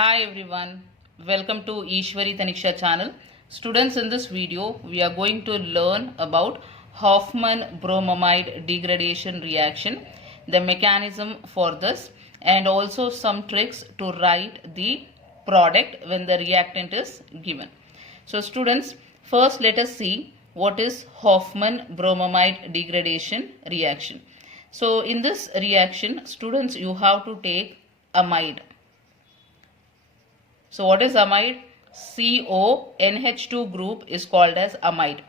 Hi everyone, welcome to Eshwari Thaniksha channel. Students, in this video we are going to learn about Hoffmann Bromamide Degradation reaction, the mechanism for this, and also some tricks to write the product when the reactant is given. So students, first let us see what is Hoffmann Bromamide Degradation reaction. So in this reaction, students, you have to take amide. So what is amide? CONH2 group is called as amide.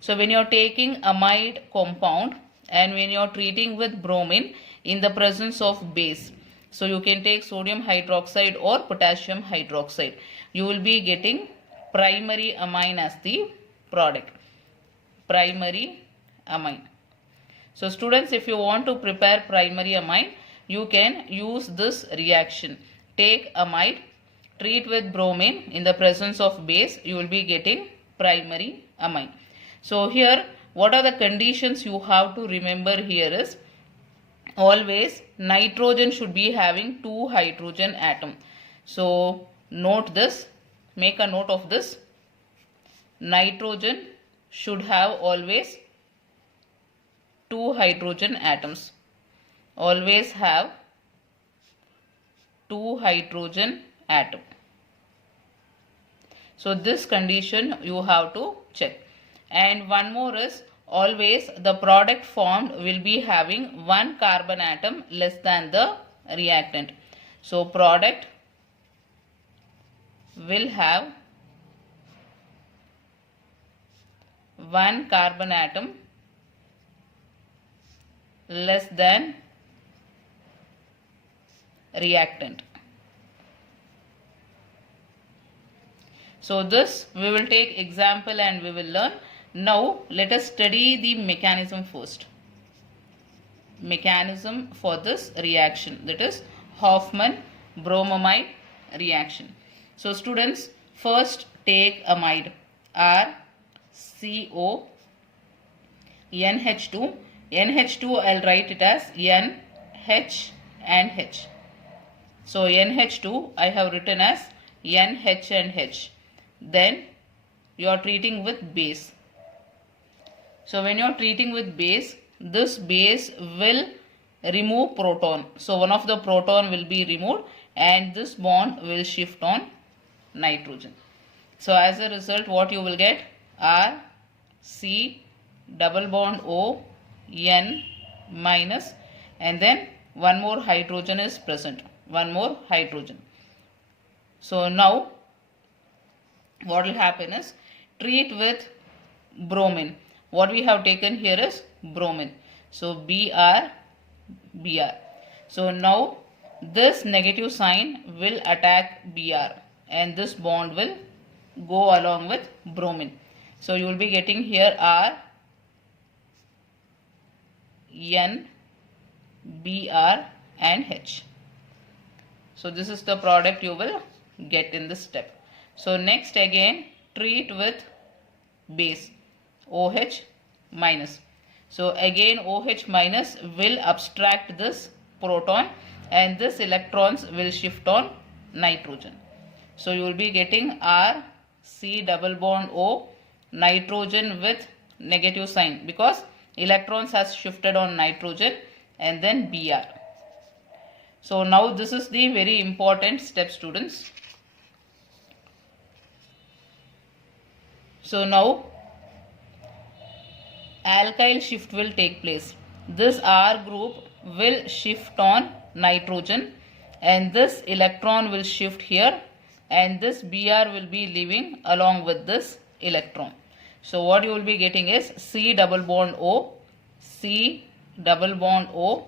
So when you are taking amide compound and when you are treating with bromine in the presence of base, so you can take sodium hydroxide or potassium hydroxide, you will be getting primary amine as the product. Primary amine. So students, if you want to prepare primary amine, you can use this reaction. Take amide, treat with bromine in the presence of base, you will be getting primary amine. So here, what are the conditions you have to remember here is, always nitrogen should be having 2 hydrogen atom. So note this, make a note of this. Nitrogen should have always 2 hydrogen atoms. Always have 2 hydrogen atom. So this condition you have to check. And one more is, always the product formed will be having 1 carbon atom less than the reactant. So product will have 1 carbon atom less than reactant. So this we will take example and we will learn. Now let us study the mechanism first. Mechanism for this reaction, that is Hoffmann Bromamide reaction. So students, first take amide, RCO NH2. NH2 I'll write it as NH and H. So NH2 I have written as NH and H. Then you are treating with base. So when you are treating with base, this base will remove proton. So one of the proton will be removed and this bond will shift on nitrogen. So as a result, what you will get? R, C, double bond O, N minus, and then one more hydrogen is present. One more hydrogen. So now what will happen is, treat with bromine. What we have taken here is bromine. So Br, Br. So now this negative sign will attack Br and this bond will go along with bromine. So you will be getting here R, N, Br and H. So this is the product you will get in this step. So next again treat with base, OH minus. So again OH minus will abstract this proton and this electrons will shift on nitrogen. So you will be getting R, C double bond O, nitrogen with negative sign because electrons has shifted on nitrogen, and then Br. So now this is the very important step, students. So now alkyl shift will take place. This R group will shift on nitrogen and this electron will shift here and this Br will be leaving along with this electron. So what you will be getting is C double bond O, C double bond O,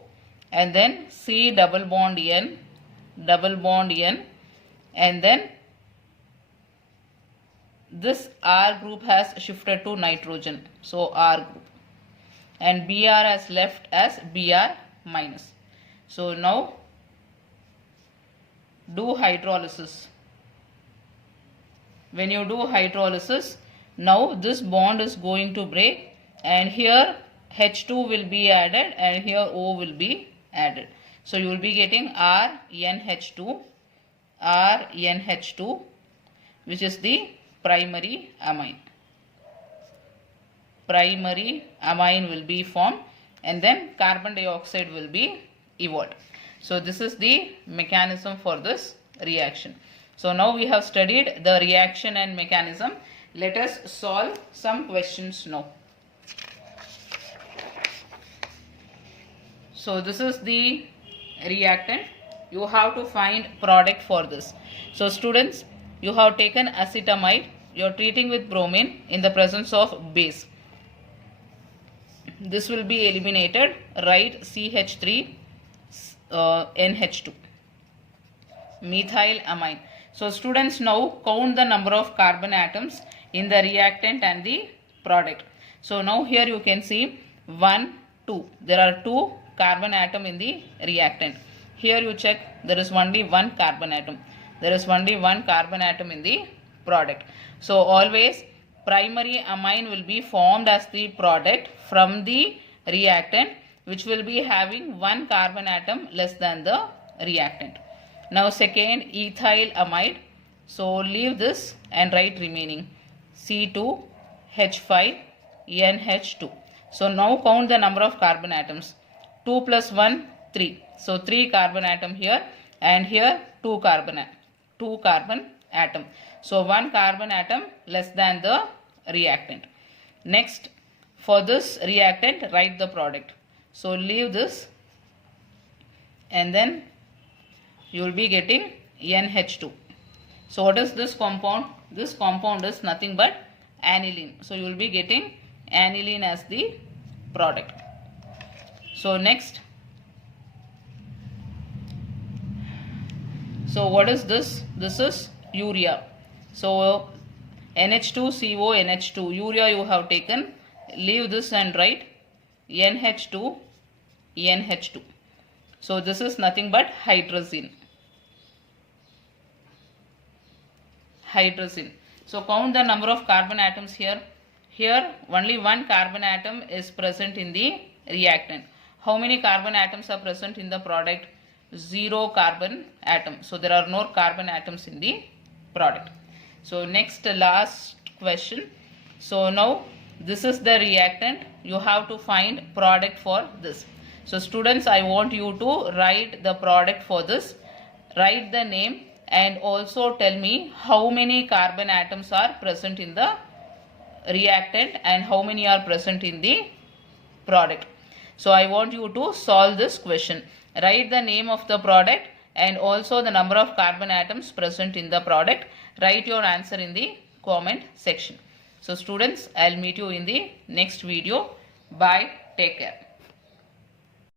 and then C double bond N, and then this R group has shifted to nitrogen. So R group, and Br has left as Br minus. So now do hydrolysis. When you do hydrolysis, now this bond is going to break and here H2 will be added and here O will be added. So you will be getting RNH2, RNH2, which is the primary amine. Primary amine will be formed and then carbon dioxide will be evolved. So this is the mechanism for this reaction. So now we have studied the reaction and mechanism. Let us solve some questions now. So this is the reactant. You have to find product for this. So students, you have taken acetamide. You are treating with bromine in the presence of base. This will be eliminated. Write CH3 NH2. Methyl amine. So students, now count the number of carbon atoms in the reactant and the product. So now here you can see 1, 2. There are 2 carbon atom in the reactant. Here you check, there is only 1 carbon atom. There is only 1 carbon atom in the product. So always primary amine will be formed as the product from the reactant, which will be having 1 carbon atom less than the reactant. Now second, ethyl amide. So leave this and write remaining C2H5NH2. So now count the number of carbon atoms. 2 plus 1, 3. So 3 carbon atom here and here 2 carbon atom. So 1 carbon atom less than the reactant. Next, for this reactant, write the product. So leave this and then you will be getting NH2. So what is this compound? This compound is nothing but aniline. So you will be getting aniline as the product. So next, so what is this? This is urea. So NH2CO NH2, urea you have taken. Leave this and write NH2 NH2. So this is nothing but hydrazine. Hydrazine. So count the number of carbon atoms here. Here only 1 carbon atom is present in the reactant. How many carbon atoms are present in the product? 0 carbon atom. So there are no carbon atoms in the product. So next, last question. So now this is the reactant. You have to find product for this. So students, I want you to write the product for this. Write the name and also tell me how many carbon atoms are present in the reactant and how many are present in the product. So I want you to solve this question. Write the name of the product and also the number of carbon atoms present in the product. Write your answer in the comment section. So students, I'll meet you in the next video. Bye. Take care.